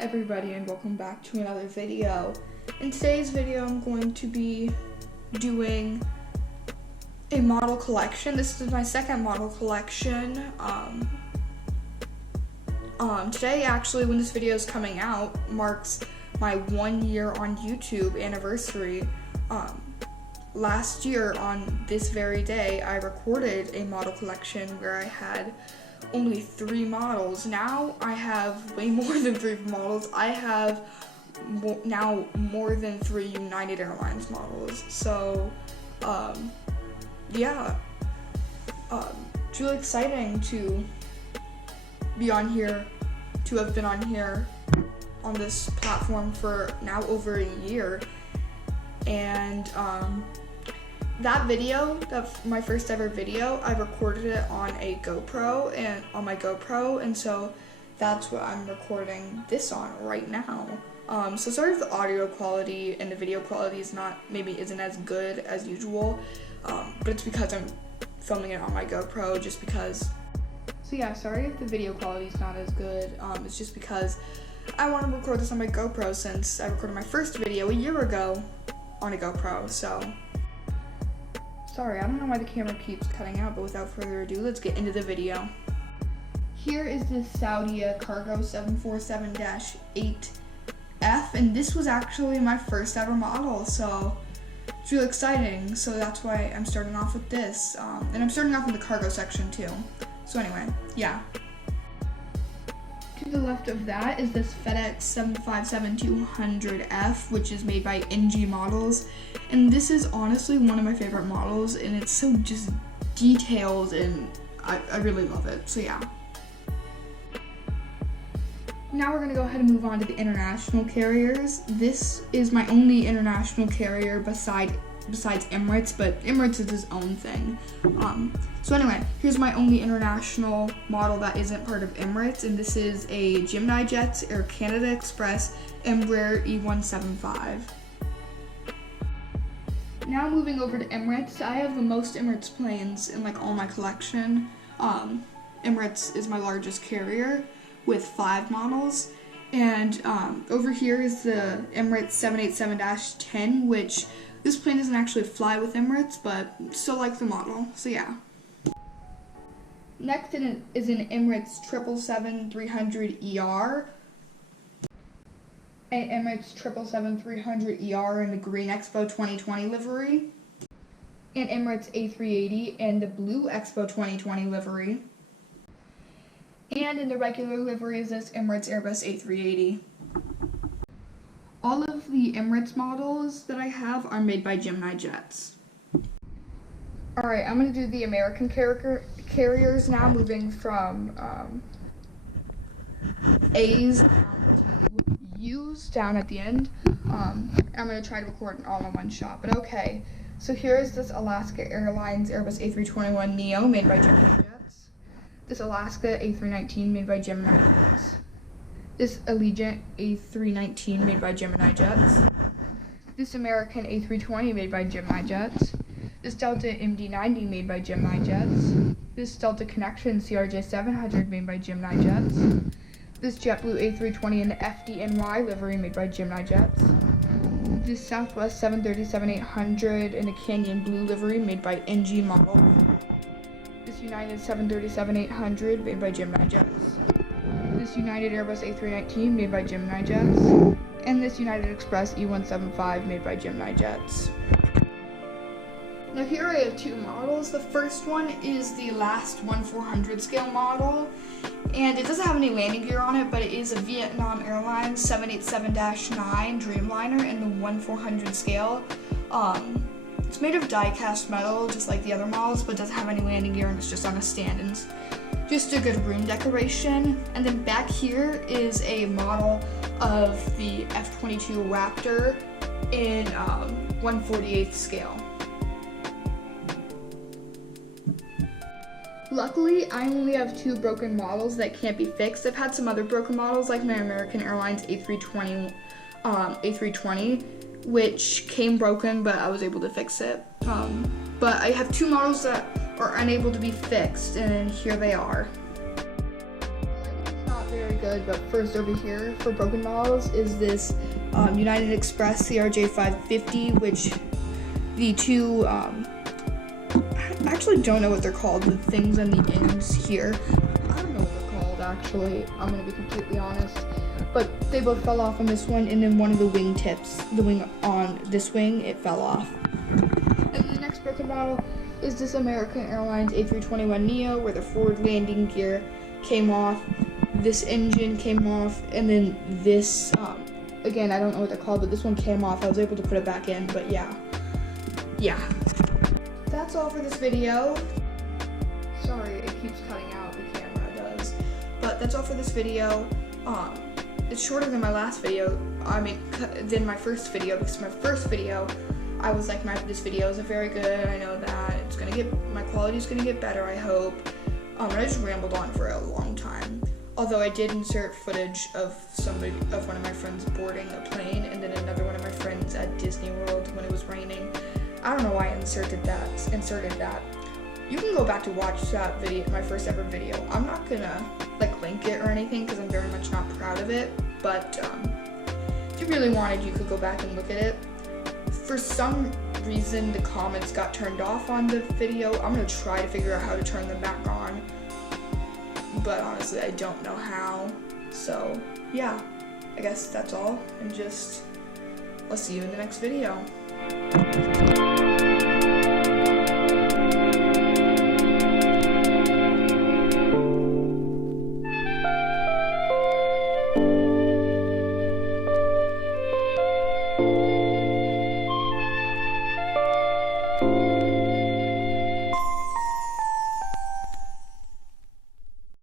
everybody, and welcome back to another video. In today's video I'm going to be doing a model collection. This is my second model collection. Today, actually, when this video is coming out, marks my 1 year on YouTube anniversary. Last year on this very day I recorded a model collection where I had only 3 models. Now I have way more than 3 models. I have now more than 3 United Airlines models. So yeah, it's really exciting to be on here, to have been on here on this platform for now over a year. And that video, my first ever video, I recorded it on a GoPro and on my GoPro, and so that's what I'm recording this on right now. So sorry if the audio quality and the video quality isn't as good as usual, but it's because I'm filming it on my GoPro just because. So yeah, sorry if the video quality is not as good. It's just because I want to record this on my GoPro since I recorded my first video a year ago on a GoPro, so sorry, I don't know why the camera keeps cutting out, but without further ado, let's get into the video. Here is the Saudia Cargo 747-8F, and this was actually my first ever model, so it's really exciting. So that's why I'm starting off with this, and I'm starting off with the cargo section too. So anyway, yeah. To the left of that is this FedEx 757-200F, which is made by NG Models, and this is honestly one of my favorite models, and it's so just detailed, and I really love it. So yeah. Now we're gonna go ahead and move on to the international carriers. This is my only international carrier besides Emirates, but Emirates is its own thing. So anyway, here's my only international model that isn't part of Emirates, and this is a Gemini Jets Air Canada Express Embraer E175. Now moving over to Emirates, I have the most Emirates planes in like all my collection. Emirates is my largest carrier with 5 models, and over here is the Emirates 787-10, which this plane doesn't actually fly with Emirates, but still like the model, so yeah. Next is an Emirates 777-300ER. An Emirates 777-300ER in the green Expo 2020 livery. An Emirates A380 in the blue Expo 2020 livery. And in the regular livery is this Emirates Airbus A380. All of the Emirates models that I have are made by Gemini Jets. Alright, I'm going to do the American carriers now, moving from A's to U's down at the end. I'm going to try to record it all in one shot, but okay. So here is this Alaska Airlines Airbus A321neo made by Gemini Jets. This Alaska A319 made by Gemini Jets. This Allegiant A319 made by Gemini Jets. This American A320 made by Gemini Jets. This Delta MD-90 made by Gemini Jets. This Delta Connection CRJ-700 made by Gemini Jets. This JetBlue A320 in the FDNY livery made by Gemini Jets. This Southwest 737-800 in the Canyon Blue livery made by NG Models. This United 737-800 made by Gemini Jets. This United Airbus A319 made by Gemini Jets. And this United Express E175 made by Gemini Jets. Now here I have 2 models. The first one is the last 1/400 scale model, and it doesn't have any landing gear on it, but it is a Vietnam Airlines 787-9 Dreamliner in the 1/400 scale. It's made of die-cast metal, just like the other models, but doesn't have any landing gear, and it's just on a stand, and it's just a good room decoration. And then back here is a model of the F-22 Raptor in 1/48 scale. Luckily, I only have 2 broken models that can't be fixed. I've had some other broken models, like my American Airlines A320, which came broken, but I was able to fix it. But I have 2 models that are unable to be fixed, and here they are. The lighting is not very very good. But first over here for broken models is this United Express CRJ 550, which the two, I actually don't know what they're called, the things on the ends here. I don't know what they're called actually, I'm gonna be completely honest. But they both fell off on this one, and then one of the wing tips, the wing on this wing, it fell off. And the next broken model is this American Airlines A321neo, where the forward landing gear came off, this engine came off, and then this, again, I don't know what they're called, but this one came off. I was able to put it back in, but yeah. That's all for this video. Sorry, it keeps cutting out, the camera does. But that's all for this video. It's shorter than my last video, than my first video, because my first video, I was like, this video isn't very good, I know that, my quality is gonna get better, I hope. I just rambled on for a long time. Although I did insert footage of one of my friends boarding a plane, and then another one of my friends at Disney World when it was raining. I don't know why I inserted that. You can go back to watch that video, my first ever video. I'm not gonna link it or anything because I'm very much not proud of it, but if you really wanted, you could go back and look at it. For some reason, the comments got turned off on the video. I'm gonna try to figure out how to turn them back on, but honestly, I don't know how. So yeah, I guess that's all, and I'll see you in the next video.